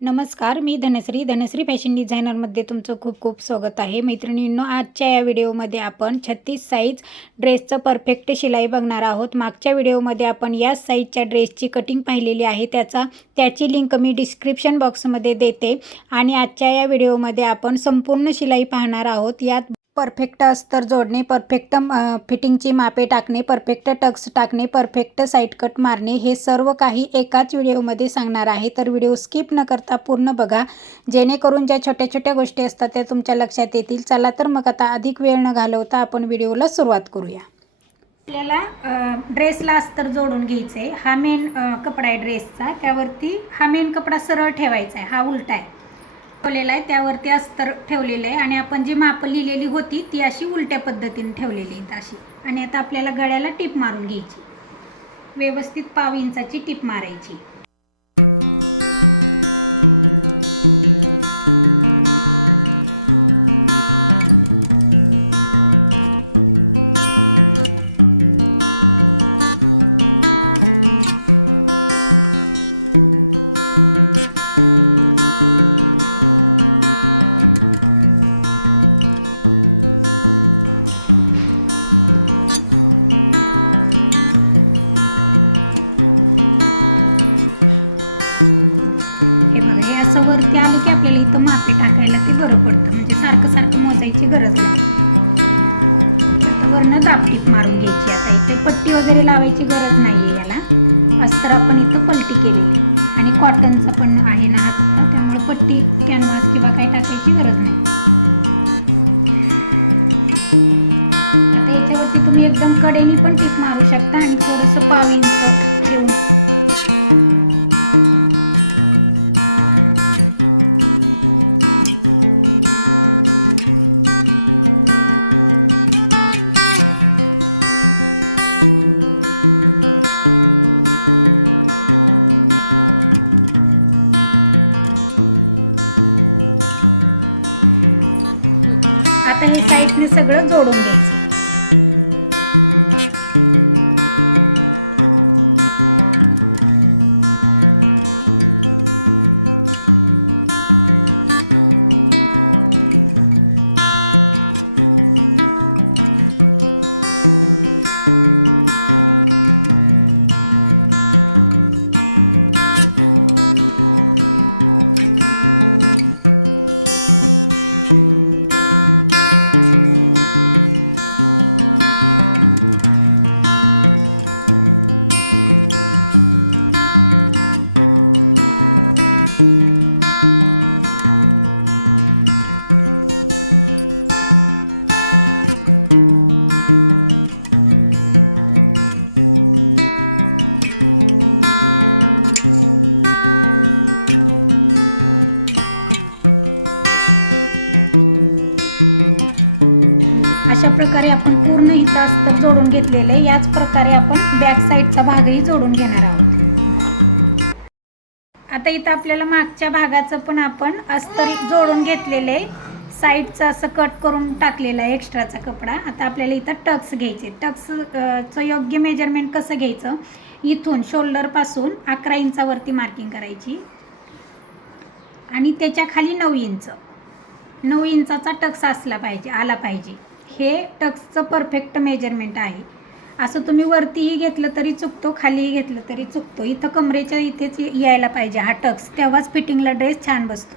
नमस्कार मी धनश्री. धनश्री फॅशन डिझायनरमध्ये तुमचं खूप खूप स्वागत आहे. मैत्रिणींनो आजच्या या व्हिडिओमध्ये आपण छत्तीस साईज ड्रेसचं परफेक्ट शिलाई बघणार आहोत. मागच्या व्हिडिओमध्ये आपण याच साईजच्या ड्रेसची कटिंग पाहिलेली आहे. त्याचा त्याची लिंक मी डिस्क्रिप्शन बॉक्समध्ये देते. आणि आजच्या या व्हिडिओमध्ये आपण संपूर्ण शिलाई पाहणार आहोत. यात परफेक्ट अस्तर जोडणे परफेक्ट फिटिंगची मापे टाकणे परफेक्ट टक्स टाकणे परफेक्ट साईड कट मारणे हे सर्व काही एकाच व्हिडिओमध्ये सांगणार आहे. तर व्हिडिओ स्किप न करता पूर्ण बघा. जेणेकरून ज्या छोट्या छोट्या गोष्टी असतात त्या तुमच्या लक्षात येतील. चला तर मग आता अधिक वेळ न घालवता आपण व्हिडिओला सुरुवात करूया. आपल्याला ड्रेसला अस्तर जोडून घ्यायचं आहे हा मेन कपडा आहे ड्रेसचा त्यावरती हा मेन कपडा सरळ ठेवायचा आहे. हा उलटा आहे. ठेवलेला आहे त्यावरती अस्तर ठेवलेलं आहे आणि आपण जी माप लिहिलेली होती ती अशी उलट्या पद्धतीने ठेवलेली आहेत अशी. आणि आता आपल्याला गळ्याला टीप मारून घ्यायची. व्यवस्थित पाव इंचाची टीप मारायची. अशा प्रकारे आपण पूर्ण इथं जोडून घेतलेले याच प्रकारे आपण बॅक साईडचा भागही जोडून घेणार आहोत. आता इथं आपल्याला मागच्या भागाचं पण आपण अस्तर जोडून घेतलेले आहे. साईडचं असं कट करून टाकलेलं आहे एक्स्ट्राचा कपडा. आता आपल्याला इथं टक्स घ्यायचे टक्सचं योग्य मेजरमेंट कसं घ्यायचं? इथून शोल्डरपासून अकरा इंचावरती मार्किंग करायची. आणि त्याच्याखाली नऊ इंच. नऊ इंचाचा टक्स असला पाहिजे आला पाहिजे. हे टक्सचं परफेक्ट मेजरमेंट आहे. असं तुम्ही वरतीही घेतलं तरी चुकतो खालीही घेतलं तरी चुकतो. इथं कमरेच्या इथेच यायला पाहिजे हा टक्स. तेव्हाच फिटिंगला ड्रेस छान बसतो.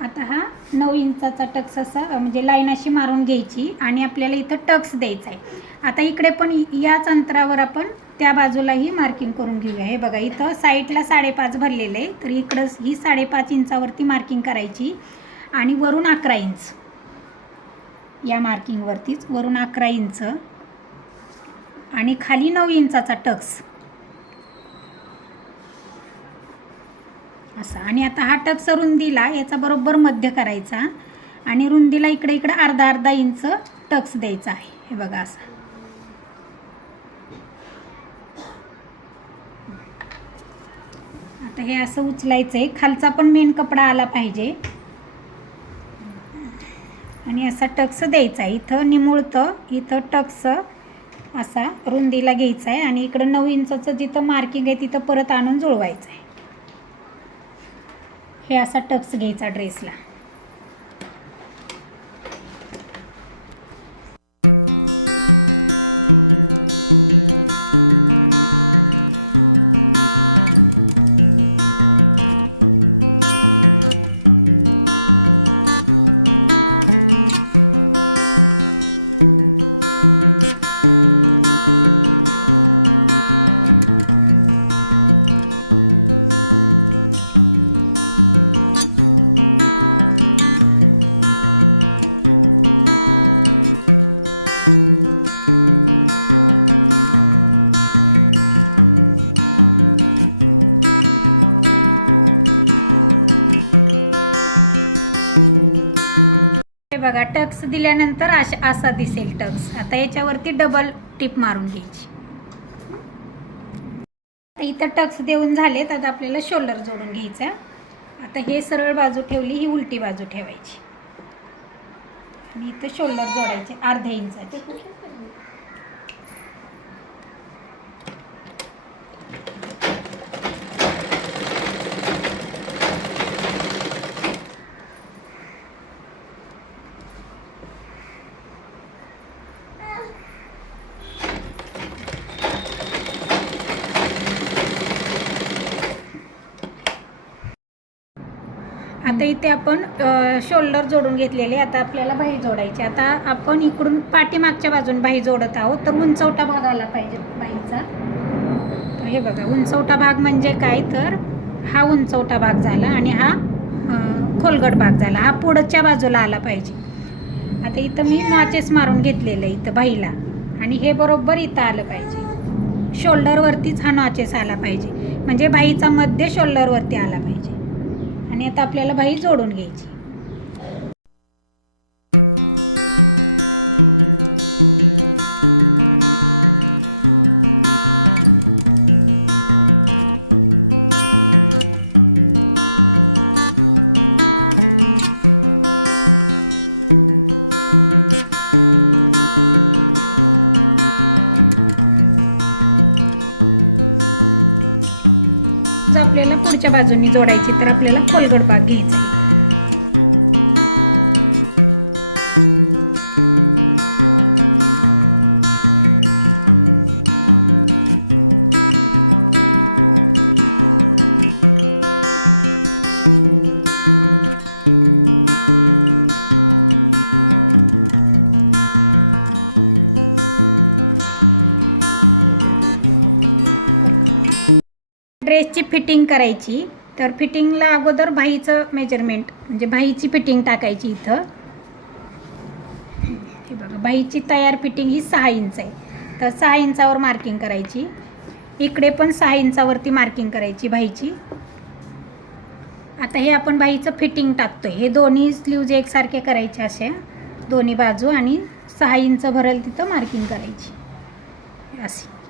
आता हा नऊ इंचाचा टक्स असा म्हणजे लाईन अशी मारून घ्यायची आणि आपल्याला इथं टक्स द्यायचा आहे. आता इकडे पण याच अंतरावर आपण त्या बाजूलाही मार्किंग करून घेऊया. हे बघा इथं साईडला साडेपाच भरलेलं आहे. तर इकडं ही साडेपाच इंचावरती मार्किंग करायची. आणि वरून अकरा इंच. या मार्किंगवरतीच वरून अकरा इंच आणि खाली नऊ इंचाचा टक्स. असा. आणि आता हा टक्स रुंदीला याचा बरोबर मध्य करायचा आणि रुंदीला इकडे इकडे अर्धा अर्धा इंच टक्स द्यायचा आहे. हे बघा असं. आता हे असं उचलायचं आहे खालचा पण मेन कपडा आला पाहिजे. आणि असा टक्स द्यायचा. आहे इथं निमुळतं इथं टक्स असा रुंदीला घ्यायचा आहे आणि इकडं नऊ इंचाचं जिथं मार्किंग आहे तिथं परत आणून जुळवायचं आहे हे असा टक्स घ्यायचा ड्रेसला. आता याच्यावरती डबल टिप मारून घ्यायची. आता इथं टक्स देऊन झाले तर आपल्याला शोल्डर जोडून घ्यायचा आता हे सरळ बाजू ठेवली ही उलटी बाजू ठेवायची. आणि इथं शोल्डर जोडायचे अर्ध्या इंचाचे. ते आपण शोल्डर जोडून घेतलेले आता आपल्याला बाही जोडायची. आता आपण इकडून पाठीमागच्या बाजून बाही जोडत आहोत तर उंचवटा भाग आला पाहिजे बाईचा हे बघा उंचवटा भाग म्हणजे काय? तर हा उंचवटा भाग झाला आणि हा खोलगट भाग झाला. हा पुढच्या बाजूला आला पाहिजे. आता इथं मी माचेस मारून घेतलेलं आहे इथं बाईला आणि हे बरोबर इथं आलं पाहिजे. शोल्डरवरतीच हा नॉचेस आला पाहिजे. म्हणजे बाईचा मध्य शोल्डरवरती आला पाहिजे. आणि आता आपल्याला बाई जोडून घ्यायची. करायची तर फिटिंगला अगोदर भाईचं मेजरमेंट म्हणजे भाईची फिटिंग टाकायची इथं. बाईची तयार फिटिंग ही सहा इंच आहे. तर सहा इंचावर मार्किंग करायची. इकडे पण सहा इंचावरती मार्किंग करायची बाईची आता हे आपण बाईचं फिटिंग टाकतो हे दोन्ही स्लीव्ज एकसारखे करायचे असे. दोन्ही बाजू आणि सहा इंच भरल तिथं मार्किंग करायची. असे.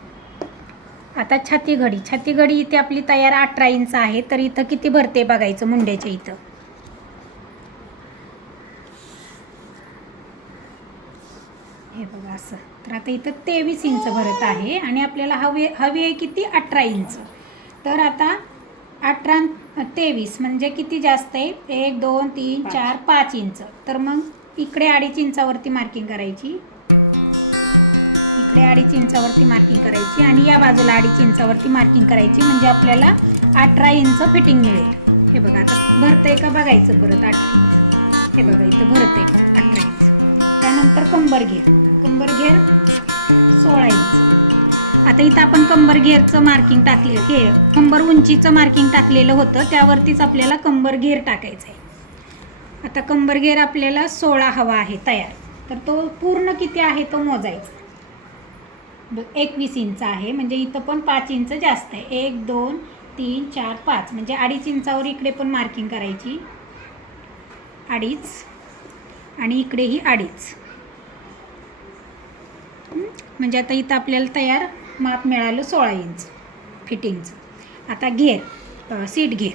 आता छाती घडी छाती घडी इथे आपली तयार अठरा इंच आहे तर इथं किती भरते बघायचं मुंड्याच्या इथं? हे बघा असं. तर आता इथं तेवीस इंच भरत आहे आणि आपल्याला हवे हवी आहे किती? अठरा इंच. तर आता अठरा तेवीस म्हणजे किती जास्त आहे? एक दोन तीन. चार पाच इंच. तर मग इकडे अडीच इंचावरती मार्किंग करायची. इकडे अडीच इंचावरती मार्किंग बाजूला अडीच इंचावरती मार्किंग करायची म्हणजे आपल्याला अठरा इंच फिटिंग मिळेल. हे बघा आता का बघायचं परत अठरा हे बघा इथं भरतंय त्यानंतर कंबर घेर कंबर घेर सोळा इंच आता इथं आपण कंबर घेरचं मार्किंग टाकलेलं हे कंबर उंचीचं मार्किंग टाकलेलं होतं त्यावरतीच आपल्याला कंबर घेर टाकायचं आहे. आता कंबर घेर आपल्याला सोळा हवा आहे तयार. तर तो पूर्ण किती आहे तो मोजायचा. एकवीस इंच आहे. म्हणजे इथं पण पाच इंच जास्त आहे. एक दोन तीन चार पाच. म्हणजे अडीच इंचावर इकडे पण मार्किंग करायची. अडीच. आणि इकडेही अडीच. म्हणजे आता इथं आपल्याला तयार माप मिळालं सोळा इंच. फिटिंगचं आता घेर. सीट घेर.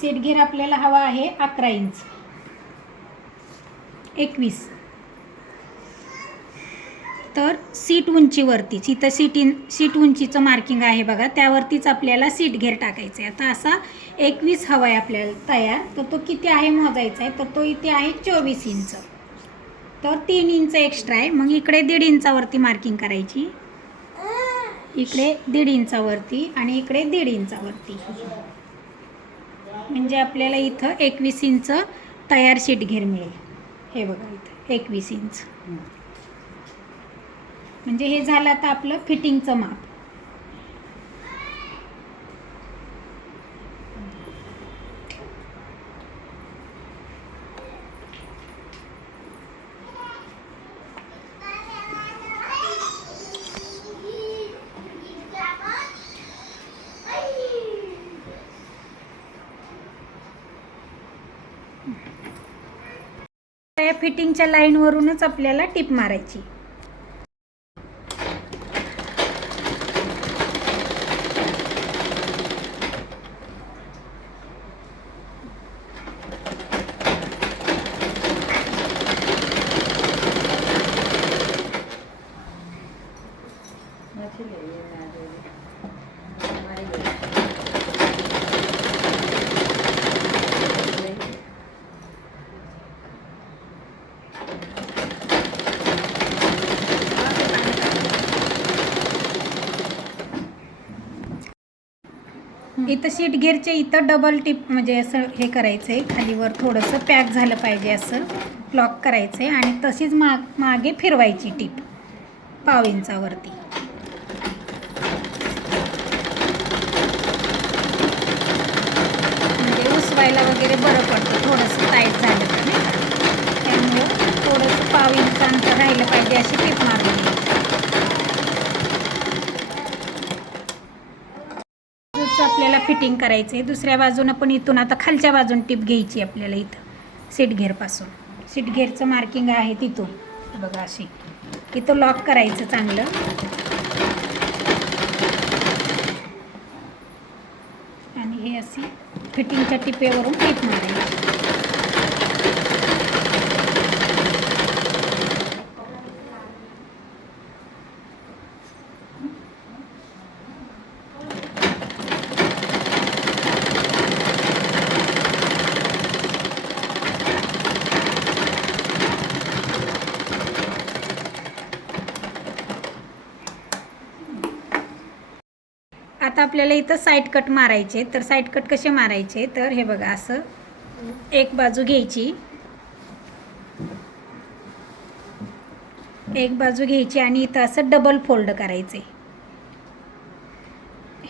सीट घेर आपल्याला हवा आहे अकरा इंच. एकवीस. तर सीट उंचीवरतीच इथं सीट इन सीट उंचीचं मार्किंग आहे बघा त्यावरतीच आपल्याला सीट घेर टाकायचं आहे आता असा एकवीस हवा आहे आपल्याला तयार. तर तो किती आहे मोजायचा आहे? तर तो इथे आहे चोवीस इंच. तर तीन इंच एक्स्ट्रा आहे. मग इकडे दीड इंचावरती मार्किंग करायची. इकडे दीड इंचावरती आणि इकडे दीड इंचावरती. म्हणजे आपल्याला इथं एकवीस इंच तयार शीट घेर मिळेल. हे बघा इथं एकवीस इंच. म्हणजे हे झालं आता आपलं फिटिंगचं माप. या फिटिंगच्या लाईनवरूनच आपल्याला टिप मारायची. शीट घेरचे इथं डबल टिप म्हणजे असं हे करायचं आहे खालीवर थोडंसं पॅक झालं पाहिजे असं. लॉक करायचं आहे आणि तशीच माग मागे फिरवायची टीप पाव इंचावरती म्हणजे उचलायला वगैरे बरं पडते थोडंसं टाईट झालं की. त्यामुळं थोडंसं पाव इंच अंतर राहिलं पाहिजे अशी टीप मारायची बाजूचं आपल्याला फिटिंग करायचं आहे दुसऱ्या बाजूनं पण इथून आता खालच्या बाजून टिप घ्यायची आपल्याला इथं. सीट घेरपासून मार्किंग आहे तिथून. बघा अशी. इथं लॉक करायचं चांगलं. आणि हे असे फिटिंगच्या टिपेवरून टिप मारायची आता आपल्याला इथं साईड कट मारायचे तर साईड कट कसे मारायचे? तर हे बघा असं एक बाजू घ्यायची. एक बाजू घ्यायची आणि इथं असं डबल फोल्ड करायचे.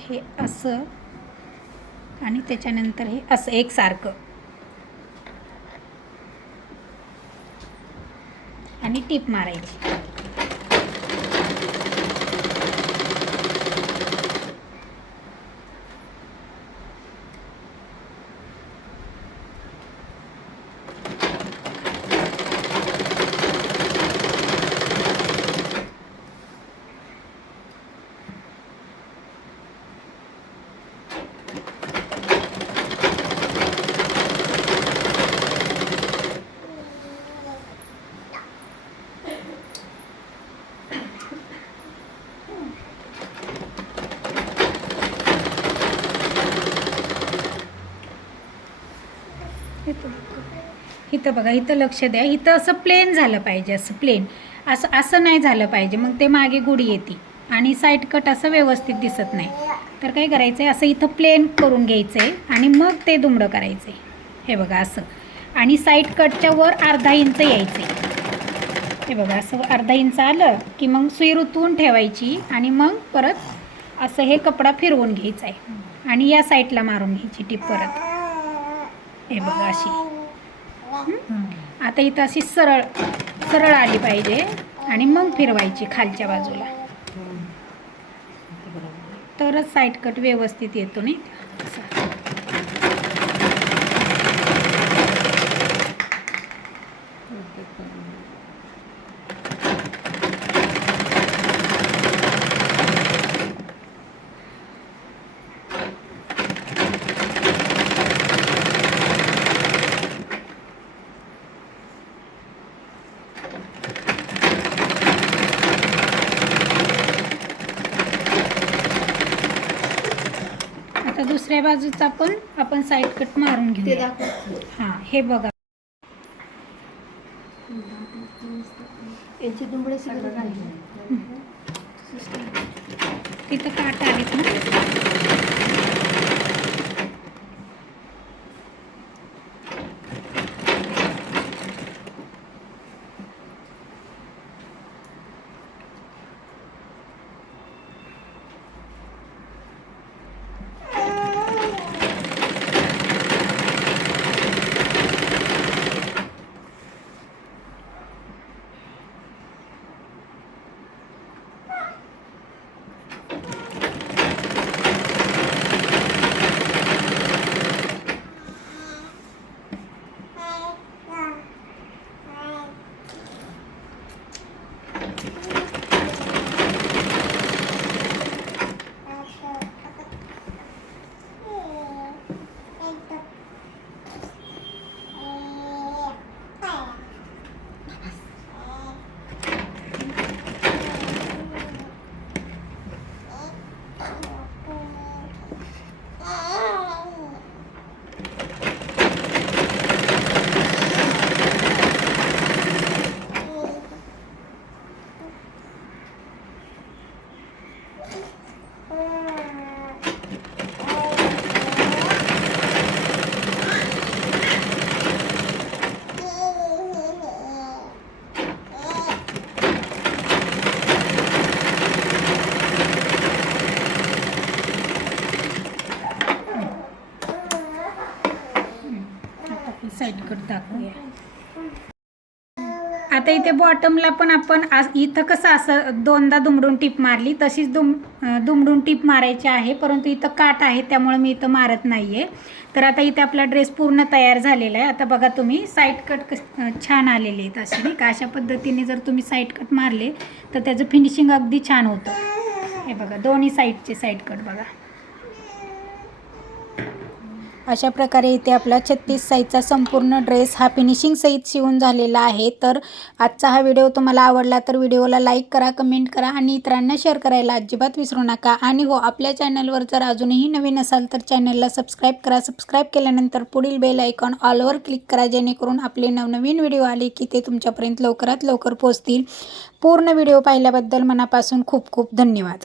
हे असं आणि त्याच्यानंतर हे असं एकसारखं. आणि टीप मारायची. इथं बघा इथं लक्ष द्या. इथं असं प्लेन झालं पाहिजे असं प्लेन असं असं नाही झालं पाहिजे. मग ते मागे गुढी येते. आणि साईड कट असं व्यवस्थित दिसत नाही. तर काय करायचं आहे असं इथं प्लेन करून घ्यायचं आहे आणि मग ते दुमडं करायचं आहे हे बघा असं. आणि साईड कटच्या वर अर्धा इंच यायचं हे बघा असं अर्धा इंच आलं की मग सुई रुतवून ठेवायची आणि मग परत असं हे कपडा फिरवून घ्यायचा आहे आणि या साईडला मारून घ्यायची टिप परत. हे बघा अशी. आता इथं अशी सरळ सरळ आली पाहिजे आणि मग फिरवायची खालच्या बाजूला तरच साईड कट व्यवस्थित येतो नाही आता दुसऱ्या बाजूचा पण आपण आपण साईड कट मारून ते दाखव हां हे बघा. यांची गरज नाही इथं काटा आहेत ना? बॉटमला पण आपण इथं कसं असं दोनदा दुमडून टीप मारली तशीच दुम दुमडून टीप मारायची आहे परंतु इथं काट आहे त्यामुळे मी इथं मारत नाहीये. तर आता इथे आपला ड्रेस पूर्ण तयार झालेला आहे. आता बघा तुम्ही साईड कट छान आलेले आहेत असे नाही का? अशा पद्धतीने जर तुम्ही साईड कट मारले तर त्याचं फिनिशिंग अगदी छान होतं. हे बघा दोन्ही साईडचे साईड कट बघा. अशा प्रकारे इथे आपला छत्तीस साईजचा संपूर्ण ड्रेस हा फिनिशिंग सहित शिवून झालेला आहे. तर आजचा हा व्हिडिओ तुम्हाला आवडला तर व्हिडिओला लाईक करा कमेंट करा आणि इतरांना शेअर करायला अजिबात विसरू नका. आणि हो आपल्या चॅनलवर जर अजूनही नवीन असाल तर चॅनलला सबस्क्राईब करा. सबस्क्राईब केल्यानंतर पुढील बेल आयकॉन ऑलवर क्लिक करा जेणेकरून आपले नवनवीन व्हिडिओ आले की ते तुमच्यापर्यंत लवकरात लवकर पोहोचतील. पूर्ण व्हिडिओ पाहिल्याबद्दल मनापासून खूप खूप धन्यवाद.